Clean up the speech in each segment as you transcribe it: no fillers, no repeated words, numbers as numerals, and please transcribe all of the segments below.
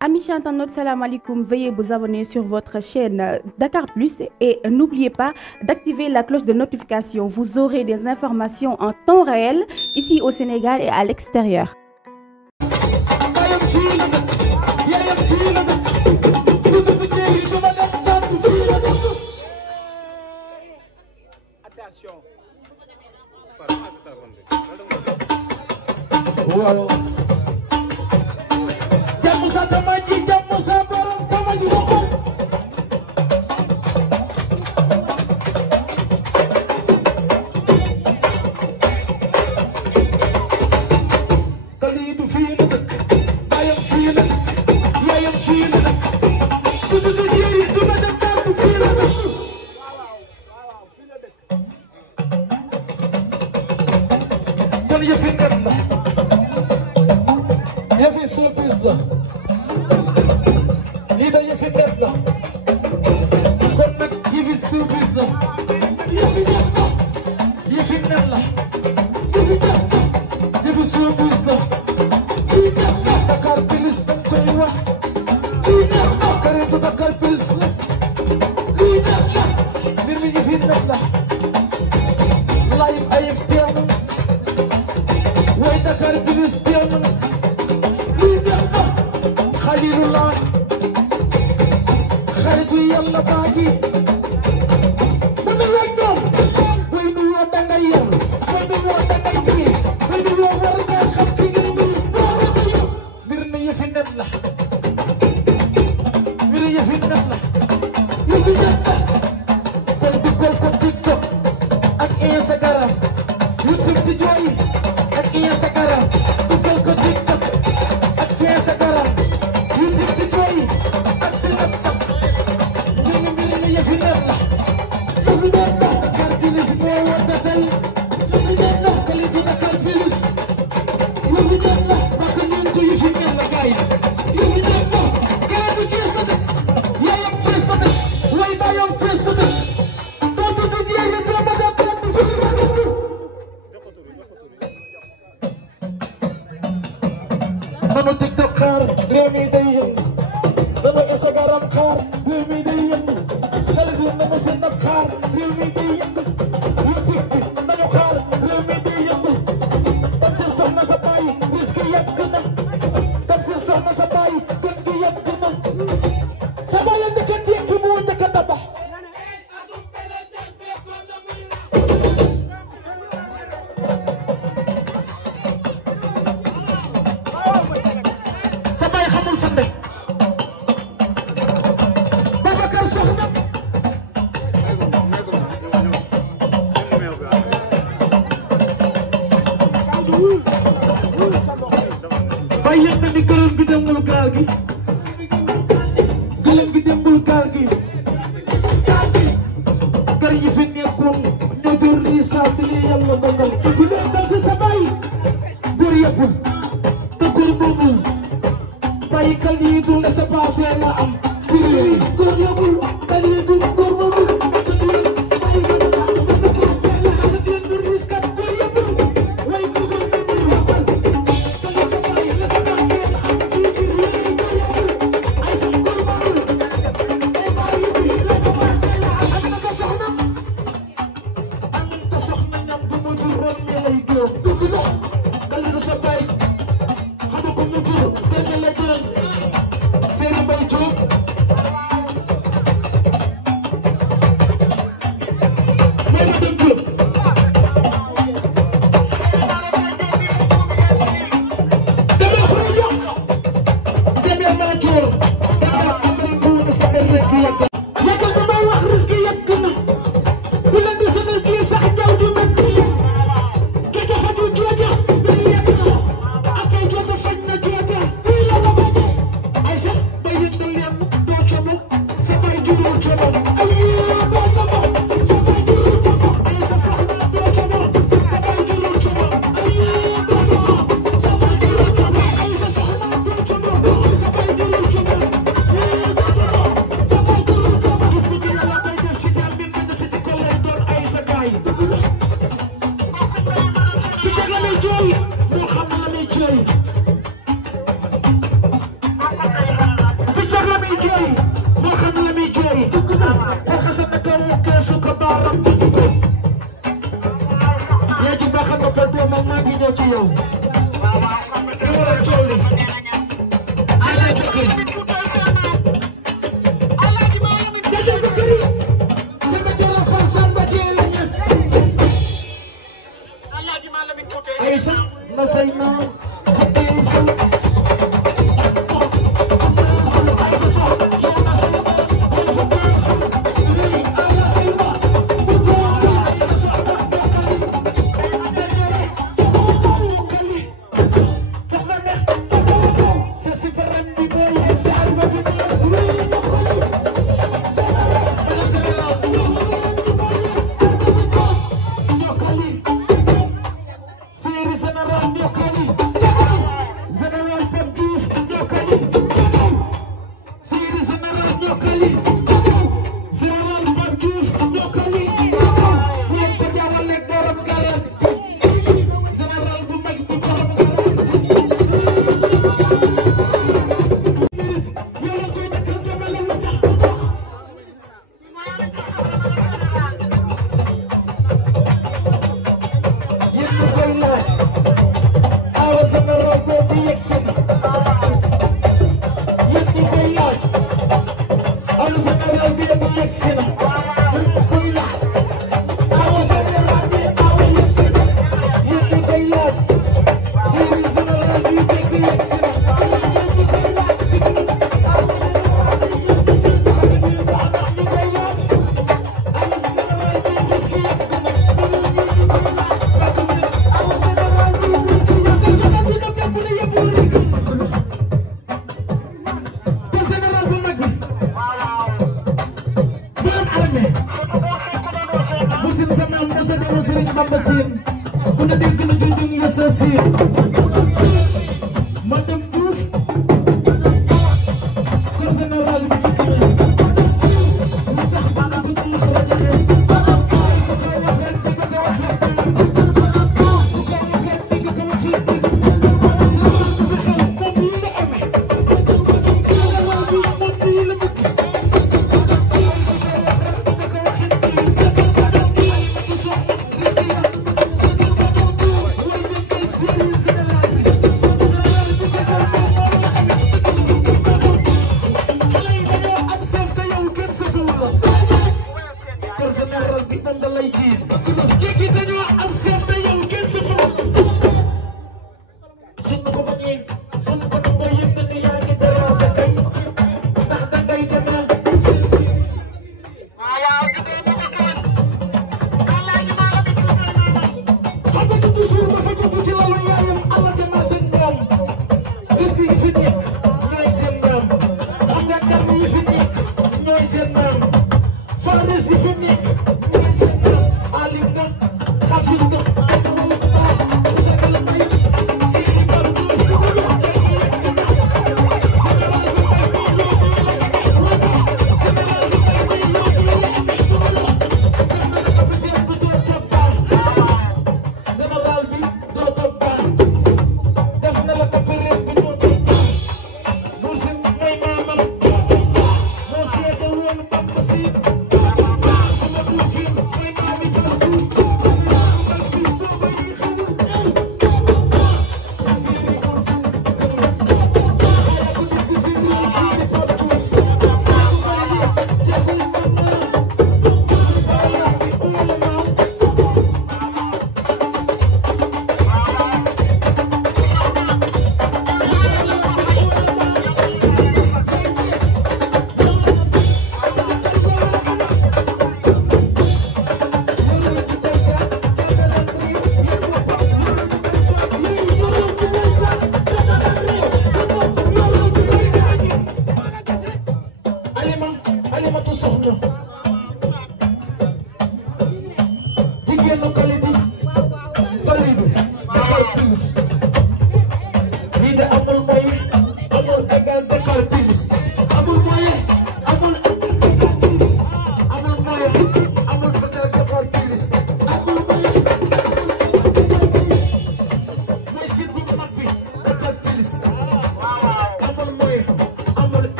Amis internautes, salam alaikum. Veuillez vous abonner sur votre chaîne Dakar Plus et n'oubliez pas d'activer la cloche de notification. Vous aurez des informations en temps réel ici au Sénégal et à l'extérieur. Wow. Jamusa kamaji, jamusa barang kamaji boko. Kali du fii la dëkk, bayam fii la dëkk, yaayam fii la dëkk. Du du liggéey du la dëkk du fii la dëkk. Waaw fii la dëkk. Kon yëfi ngat la. Yëfi showbiz la lii da yëfi net la kon nag yëfi showbiz la yëfi net la yëfi showbiz la Dakar Plus dañ koy wax kareetu Dakar Plus la mbir mi yëfi net la live ayif teew way Dakar Plus teew Khalilullah xaritu Yàlla baa ngi bu ñu lay doon buy nuyoo dangay yar buy nuyoo dangay kii buy nuyoo war nga xam fi ngay nuyu mbir mi yëfi net la mbir yëfi net la yëfi net la kon dugal ko TikTok ak Instagram YouTube di jooy ak Instagram dugal ko TikTok ak Instagram Mano TikTok xaar réew mi day yëngu dama Instagram xaar réew mi day yëngu xale bi dama Snap xaar réew mi day yëngu YouTube bi nañu xaar réew mi day yëngu Tamsir soxna sa baay bis gi yàgg na Tamsir soxna sa baay gën gi yàgg na sa baay la njëkk a tekki moo njëkk a tabax sa baay xamul fa nekk Babacar soxna bay yëg na ni gëlëm gi demul gaal gi gëlëm gi demul gaal gi kër yi fi nekkoon ñoo door lii saa si lii yàlla dogal bu leen dal si sa baay góor yëppul te góor moomul bàyyi kal yi dul la sa passé la am ci réew góor yëppul kal yi dul góor moomul jooy moo xam la muy jooy ko xasal na ko keesu ko baaram yaa ji baax nga ko doomam maa ngi ñëw ci yow ki war a coow li ala bëkkëri jaja bëkkëri sama jara fa samba jeela ñes ay sa na say naa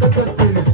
Dakar Plus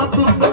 Africa.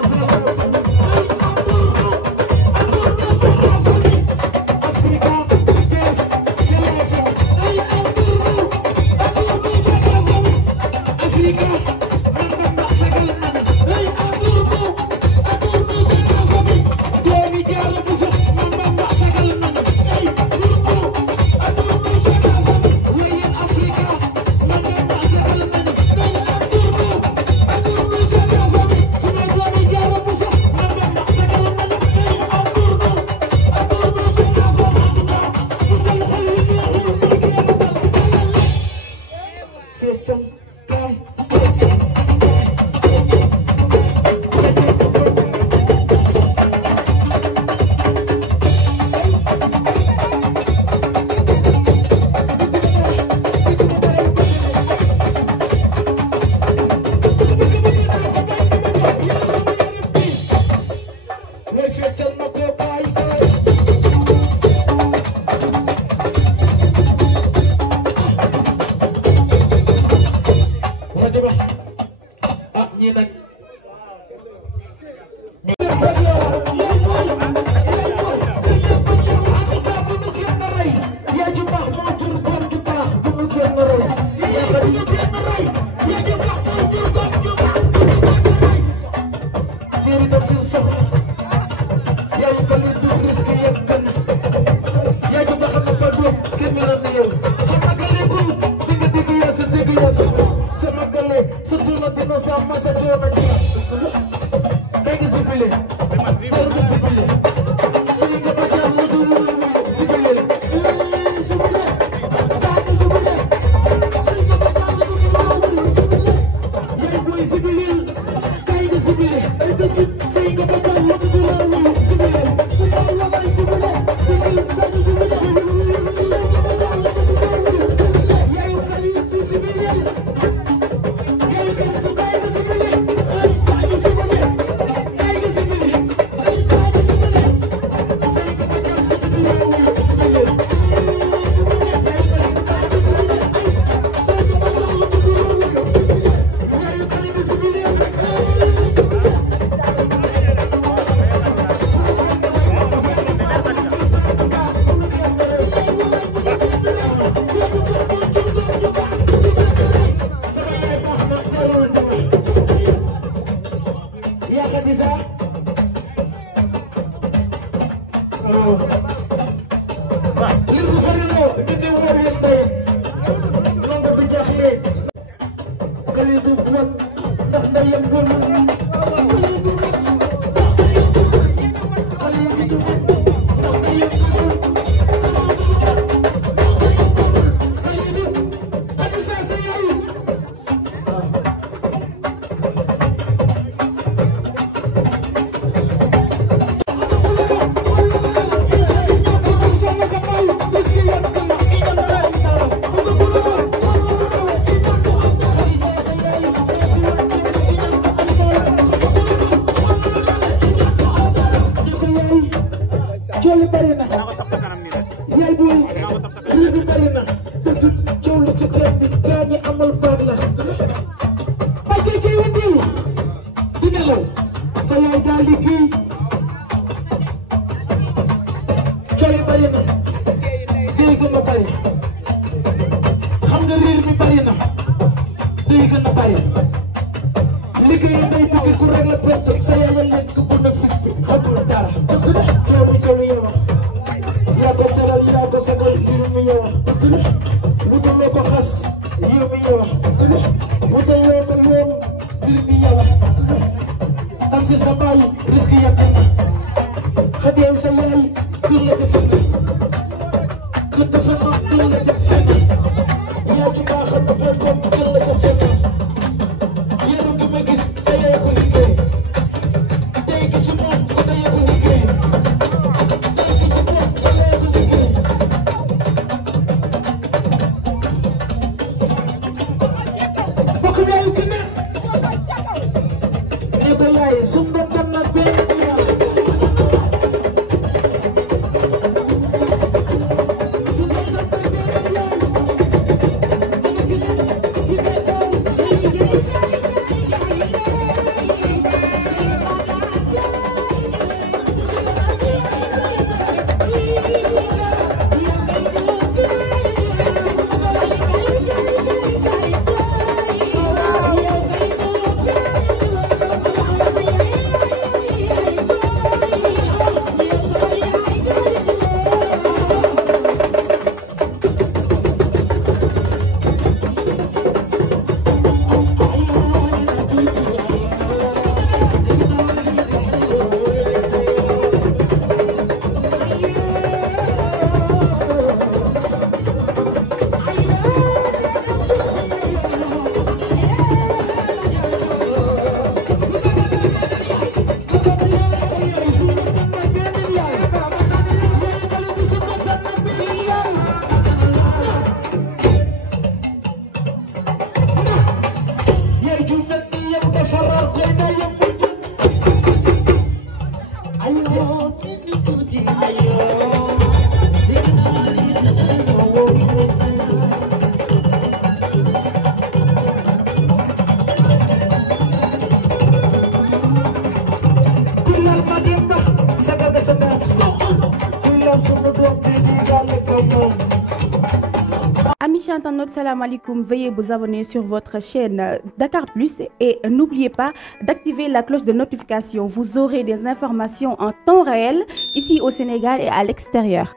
Amis internautes, salam alaikum. Veuillez vous abonner sur votre chaîne Dakar Plus et n'oubliez pas d'activer la cloche de notification. Vous aurez des informations en temps réel ici au Sénégal et à l'extérieur.